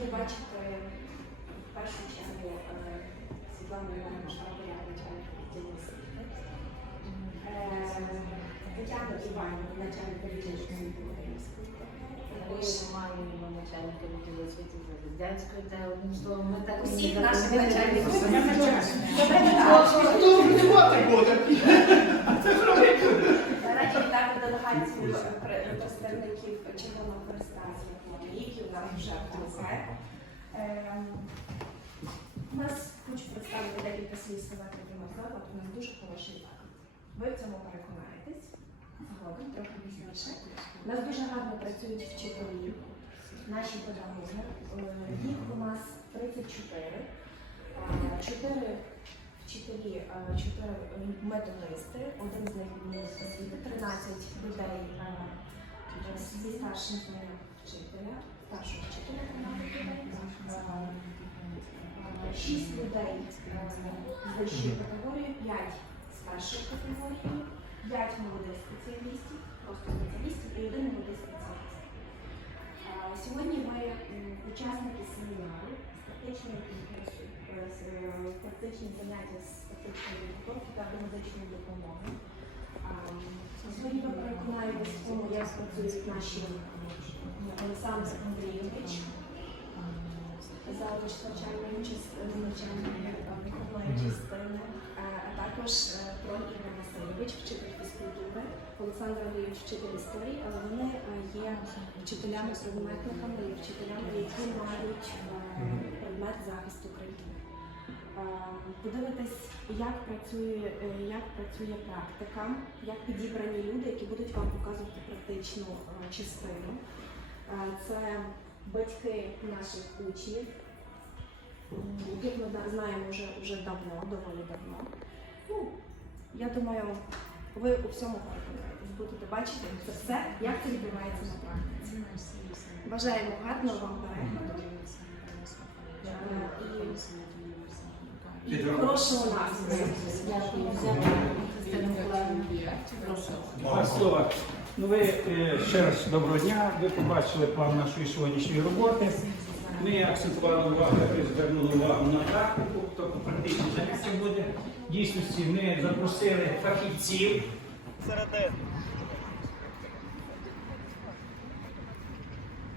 раді бачити в першу чергу е, Світлану Івановну Шарабоя, начальник відділу освіти. Е, Тетяну Іванівну, начальник відділу української. Ми маємо начальника відділу освіти за радянською, де одним словом ми так Усіх наших начальників. Це ж робити. Делегацію представників Червоного Святого, які у нас вже в. У нас хочу представити декілька слів сказати про заклад. У нас дуже хороший заклад. Ви в цьому переконаєтесь згодом, трохи пізніше. У нас дуже гарно працюють вчителі, наші педагоги. Е, Їх у нас 34. Е, Чотири вчителі, е, чотири е, методисти, один з них міністр освіти, 13 людей е, зі старшим званням вчителя, старшого вчителя 13 людей, е, 6 людей е, з вищої категорії, 5 старшої категорії, 5 молодих спеціалістів, просто спеціалістів і один молодий спеціаліст. Е, Сьогодні ми учасники семінару з е, е, практичні заняття з практичної підготовки та домедичної допомоги. Сьогодні ви переконаєтесь в тому, як працюють наші м, Олександр Андрійович, завуч навчальної частини, навчальної е, виховної частини, а також е, Трон Ігор Васильович, вчитель фізкультури, Олександр Андрійович, вчитель історії, але вони е, є вчителями предметниками і вчителями, які мають е, предмет захисту країни. Е, Подивитись, як працює, е, як працює практика, як підібрані люди, які будуть вам показувати практичну е, частину. Це батьки наших учнів, яких ми знаємо вже, вже давно, доволі давно. Ну, я думаю, ви у всьому переконаєтесь, будете бачити це все, як це відбувається на практиці. Бажаємо гарного вам перегляду Прошу. Два слова. Ну, ви е, ще раз доброго дня. Ви побачили план нашої сьогоднішньої роботи. Ми акцентували увагу, звернули увагу на практику, тобто практичні заняття буде. В дійсності ми запросили фахівців.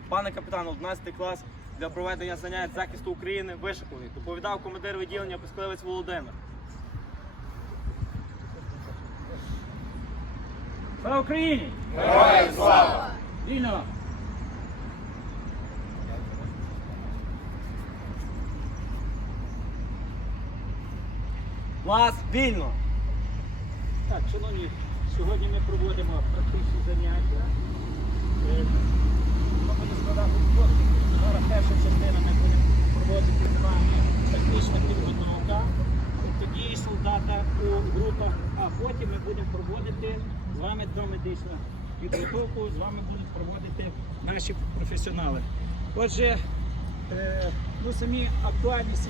Пане капітан, 11 клас для проведення занять захисту України вишикуваний. Доповідав командир відділення Пискливець Володимир. Слава Україні! Героям слава! Вільно! Клас вільно! Так, шановні, сьогодні ми проводимо практичні заняття. Е, Ми будемо складати. Зараз перша частина ми будемо проводити з вами технічна підготовка. Дії солдата у групах, а потім ми будемо проводити з вами домедичну підготовку, з вами будуть проводити наші професіонали. Отже, е, ну, самі актуальність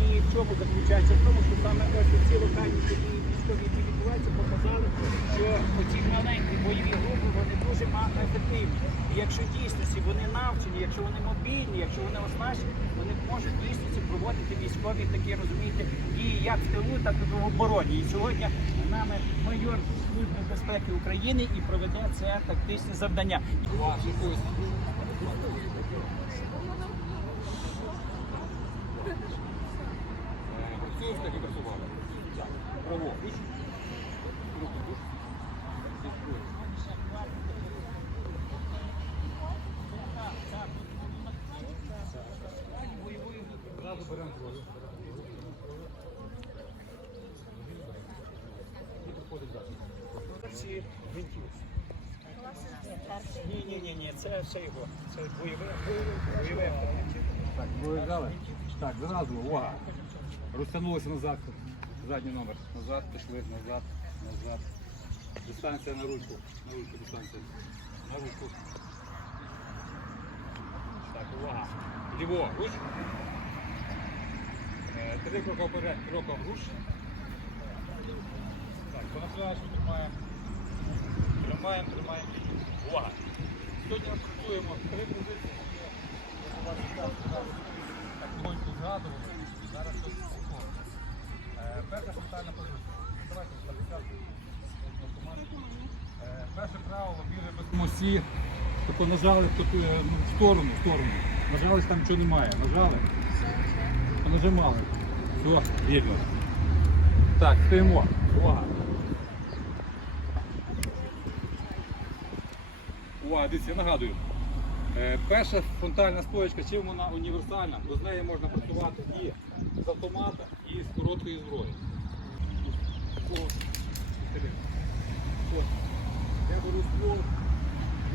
і в чому заключається? В тому, що саме ось ці локальні події військові, які відбуваються, показали, що ці маленькі бойові групи вони дуже ефективні. І якщо в дійсності вони навчені, якщо вони мобільні, якщо вони оснащені, вони можуть в дійсності проводити військові такі, розумієте, дії як в тилу, так і в обороні. І сьогодні нами майор Служби безпеки України і проведе це тактичне завдання. Працюєш так і працювали. Право. Руку душ. Зразу беремо кровь. І підходить далі. Всі гвинтівці. Ні, ні, ні, ні, це все його. Це бойове, бойове автомобіль. Так, ви взяли? Так, зразу, увага. Розтягнулися назад задній номер. Назад, пішли, назад, назад. Дистанція на ручку. На ручку дистанція. На ручку. Так, увага. Ліво, руч. Е, три крока вперед, крока в руш. Так, понаблюдаєш, тримаємо. Тримаємо, тримаємо. Увага. Сьогодні ми три позиції. Так, конь згадували. Зараз тут Перша фронтальна позиція. Давайте е, Перше правило біже без мосі. Тобто нажали е, ну, в сторону, в сторону. Нажались там чого немає. Нажали. Нажимали. Все, вірно. Так, стоїмо. Увага. Увага, дивіться, я нагадую. Е, перша фронтальна стоєчка, чим вона універсальна, з неї можна працювати і з автомата і з короткої зброї. Я беру ствол,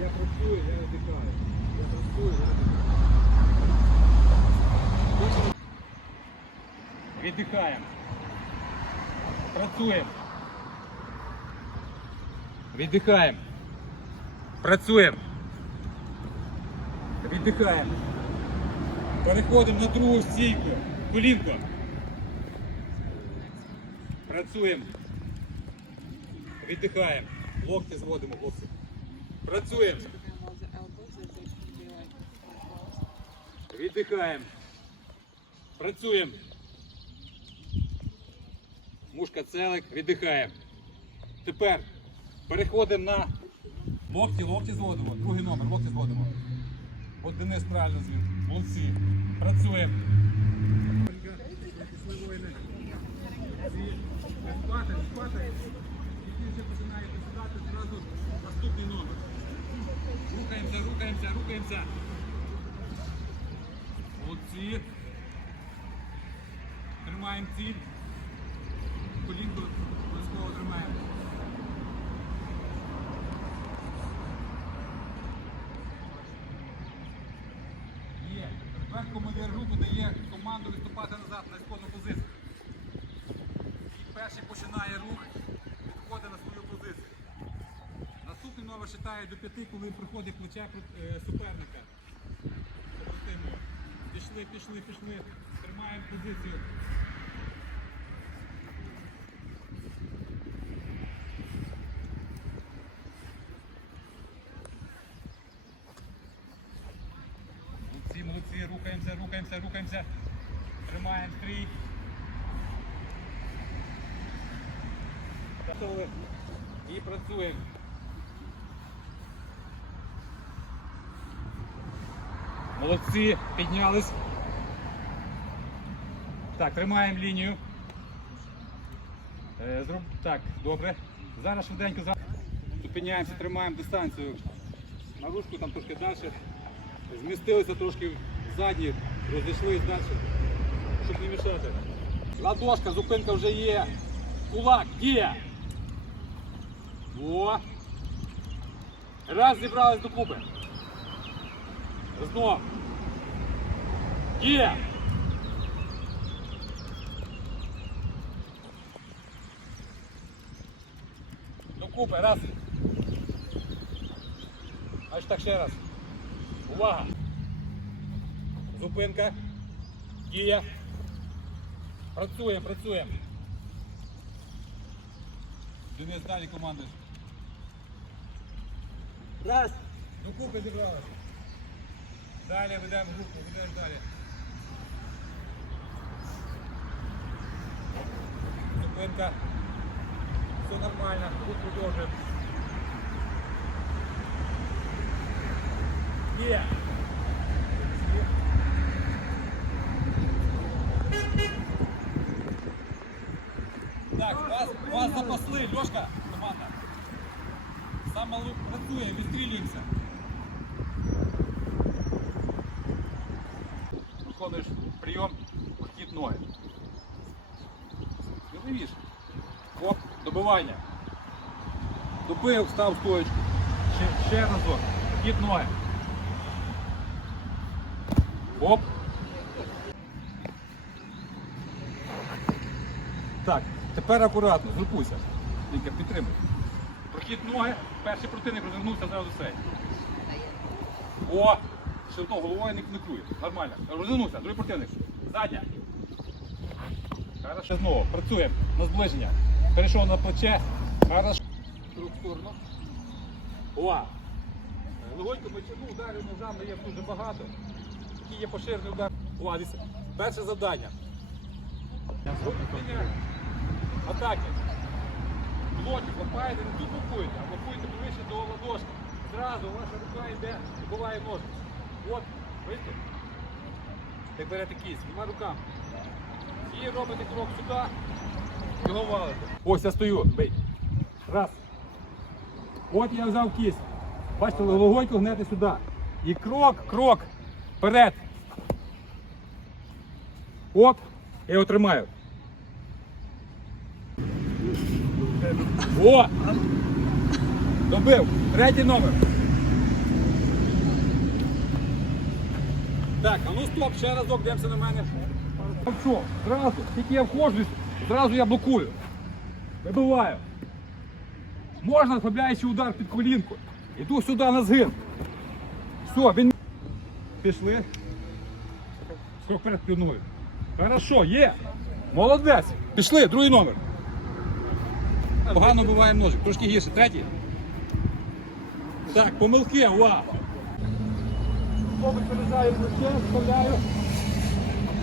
я працюю, я віддихаю. Я працюю, я віддихаю. Віддихаємо. Працюємо. Віддихаємо. Працюємо. Віддихаємо. Переходимо на другу стійку. Колінко. Працюємо. Віддихаємо. Локті зводимо, хлопці. Працюємо. Віддихаємо. Працюємо. Мушка целик, віддихаємо. Тепер переходимо на локті, локті зводимо. Другий номер, локті зводимо. От Денис правильно звів. Молодці. Працюємо. Не спати, не спати. Тільки вже починаєте сідати, зразу наступний номер. Рухаємося, рухаємося, рухаємося. Молодці. Тримаємо ціль. Колінку обов'язково тримаємо. Є. Тепер командир групи дає команду відступати назад на ісходну позицію. І перший починає рух, відходить на свою. Номер читає до п'яти, коли приходить плече е, суперника. Пішли, пішли, пішли. Тримаємо позицію. Молодці, молодці, рухаємося, рухаємося, рухаємося. Тримаємо стрій. І працюємо. Молодці, піднялись. Так, тримаємо лінію. Е, зроб... Так, добре. Зараз швиденько зупиняємося, тримаємо дистанцію. На ручку там трошки далі. Змістилися трошки ззаді, розійшлись далі, щоб не мішати. Ладошка, зупинка вже є. Кулак, дія. О. Раз зібрались докупи. Знов. Дія. Докупи, раз. Аж так ще раз. Увага! Зупинка. Дія. Працюємо, працюємо. Денис далі командуєш. Раз. Докупи зібралися. Далі ведемо групу, ведеш далі. Зупинка. Все нормально, рух продовжуємо. Є. Так, вас, вас запасли, Льошка, команда. Саме лук працює, відстрілюємося. Лівіш. Оп, добивання. Добив, став стоечку. Ще, ще разок. Похід ноги. Оп. Так, тепер акуратно, групуйся. Тільки підтримуй. Прохід ноги, перший противник розвернувся зразу все. О! Ще одного головою не кникує. Нормально. Розвернувся, другий противник. Задня. Хорошо. Знову. Працюємо на зближення. Перейшов на плече. Хорошо. Друг в сторону. О! Легонько мочину ударів ножам дає дуже багато. Такий є поширений удар. О, дивіться. Перше завдання. Зупиняй. Атаки. Блоки хлопаєте, не тут блокуєте, а блокуєте ближче до ладошки. зразу ваша рука йде, буває ножик. От, бачите? Як берете кість, двома руками. І робите крок сюди, його валите. Ось я стою, бий. Раз. От я взяв кість. Бачите, логонько гнете сюди. І крок, крок. Вперед. Оп. Я його тримаю. О! Добив. Третій номер. Так, а ну стоп, ще разок дивимося на мене. Ну що, зразу, тільки я входжу, зразу я блокую. Вибиваю. Можна ослабляючий удар під колінку. Іду сюди на згин. Все, він. Пішли. Все вперед плюнує. Хорошо, є. Молодець. Пішли, другий номер. Погано буває ножик, трошки гірше. Третій. Так, помилки, вау. Хлопець вирізаю плече, вставляю.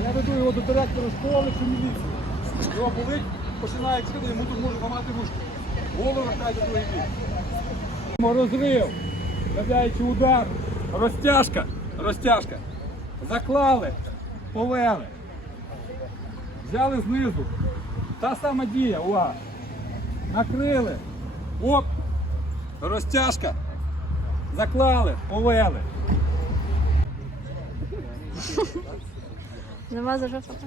Я веду його до директора школи чи міліції. Його болить, починає крити, йому тут може ламати вушки. Голову вертайте другий бік. Розрив. Вставляючи удар. Розтяжка. Розтяжка. Заклали. Повели. Взяли знизу. Та сама дія, увага. Накрили. Оп. Розтяжка. Заклали, повели. Нема за що фото?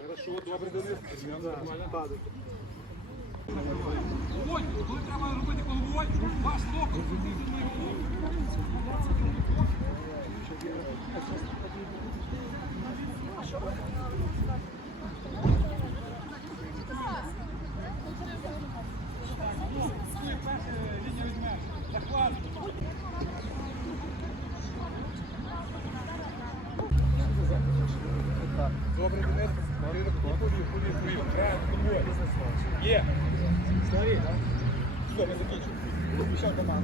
Хорошо, треба робити головою, ваш локоть знизу моєї голови. Добре, Денис. Марина, ходив, ходив, ходив. Треба головою. Є. Смотри. Все, ми закінчили. Пішов до мами.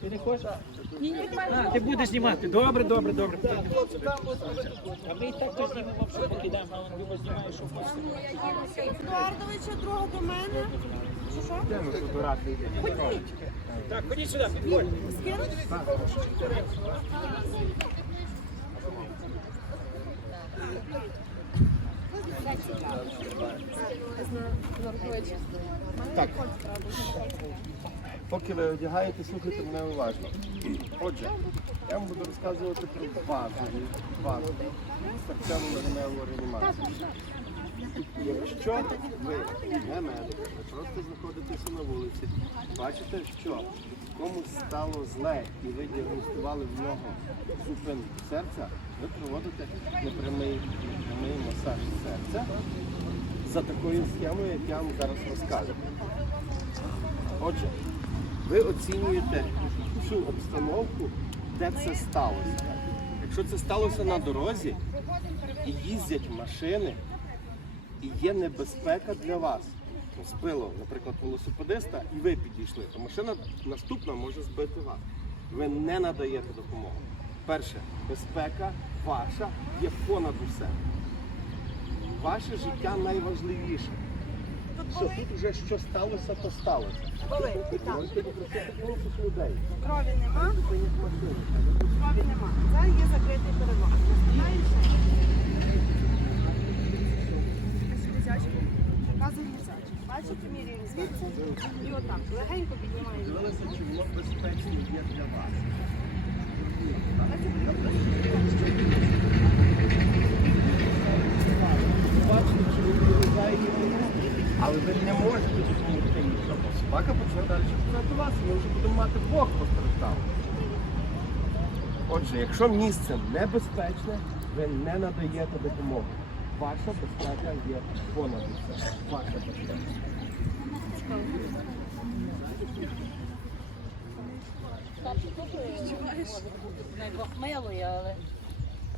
Ти не хочеш? А, ти будеш знімати. Добре, добре, добре. А ми і так то знімемо, що покидаємо, а він знімає, що хоче. Едуардовича, друга до мене. Що що? Так, ходіть сюди, підходь. Поки ви одягаєте, слухайте мене уважно. Отже, я вам буду розказувати про базові, базові серцеву легеневу реанімацію. Якщо ви не медик, ви просто знаходитеся на вулиці, бачите, що комусь стало зле і ви діагностували в нього зупинку серця, ви проводите непрямий масаж серця за такою схемою, як я вам зараз розкажу. Отже, ви оцінюєте цю обстановку, де це сталося. Якщо це сталося на дорозі і їздять машини, і є небезпека для вас. Ну, Збило, наприклад, велосипедиста, і ви підійшли, то машина наступна може збити вас. Ви не надаєте допомогу. Перше, безпека ваша є понад усе. Ваше життя найважливіше. Все, тут вже що сталося, то сталося. Можете попросити корпус людей. Крові нема, крові нема. Це є закритий перелом. Показує місячі. Бачите, міряємо звідси і отак. Легенько піднімаємо. Дивилися, воно безпечно є для вас. Бачите, чи ви вилізаєте але ви не можете допомогти. Тобто собака почне далі шукати вас, і ми вже будемо мати Бог постраждав. Отже, якщо місце небезпечне, ви не надаєте допомогу. Ваша безпека є понад усе. Ваша безпека. Милої, але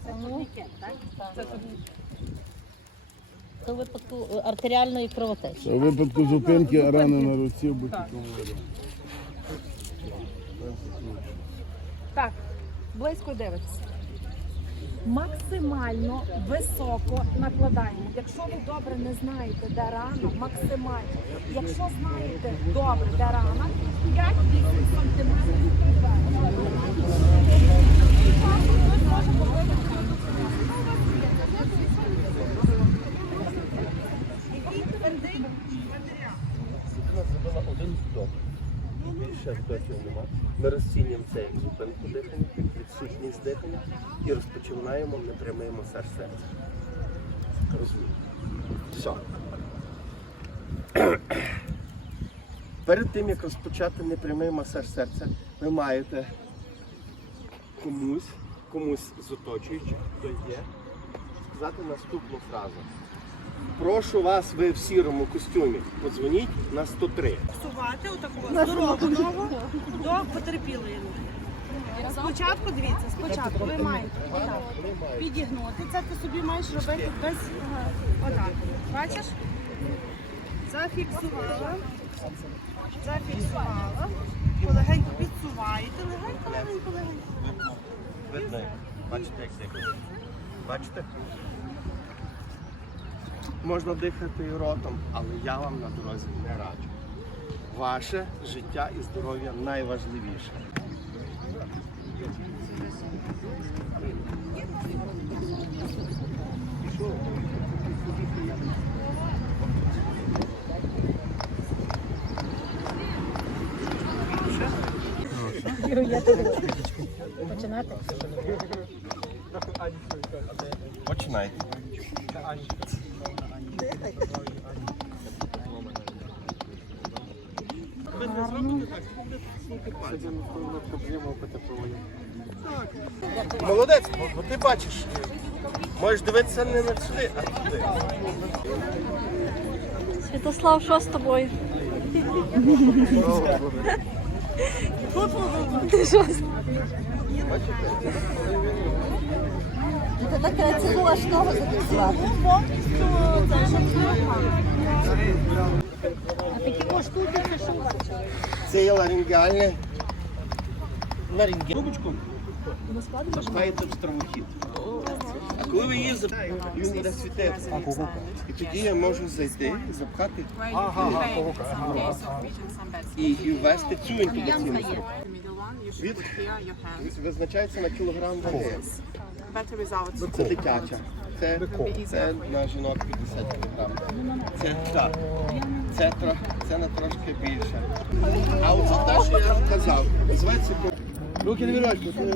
це турнікет, так? Це у випадку е, артеріальної кровотечі. У випадку зупинки рани на руці будь-якому. Так, близько дивитися. максимально високо накладаємо. Якщо ви добре не знаєте, де рана, максимально. Якщо знаєте добре, де рана, 5-8 сантиметрів вверх. Вона І більше нема. Ми розцінюємо це як зупинку дихання, відсутність дихання і розпочинаємо непрямий масаж серця. Розумієте? Все. Перед тим, як розпочати непрямий масаж серця, ви маєте комусь, комусь з оточуючих, хто є, сказати наступну фразу. Прошу вас, ви в сірому костюмі, подзвоніть на 103. Сувати отакого здорову ногу до потерпілої. Спочатку дивіться, спочатку ви маєте отак підігнути. Це ти собі маєш робити без отак. Бачиш? Зафіксувала. Зафіксувала. Полегенько підсуваєте, легенько, легенько, легенько. Видно, бачите, як дихає. Бачите? Можна дихати і ротом, але я вам на дорозі не раджу. Ваше життя і здоров'я найважливіше. Починати? Починайте. Молодець, бо ти бачиш. Можеш дивитися не на сюди, а туди. Святослав, що з тобою? Ти що? Це таке цілу аж ногу зафіксувати. А такі коштують, це що бачили? Це є ларингеальне. Ларинге. Трубочку запхаєте в стравохід. А коли ви її запхаєте, він буде світитися. І тоді я можу зайти, запхати і, і ввести цю інтубаційну. Від, від- визначається на кілограм ваги. Ну, Це дитяча. Це, це на жінок 50 кг. Це так. Це, тро- це на трошки більше. А оце те, що я казав, називається Руки не вирочки. Ти зі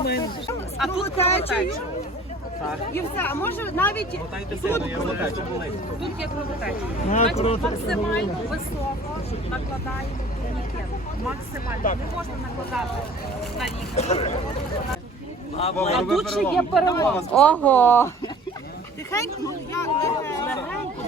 мною А тут І все. А може навіть тут кровотеча. Тут є кровотеча. Значить, максимально високо накладаємо турнікет. Максимально. Не можна накладати на рік. А тут ще є перелом. Ого! Тихенько, ну як легенько.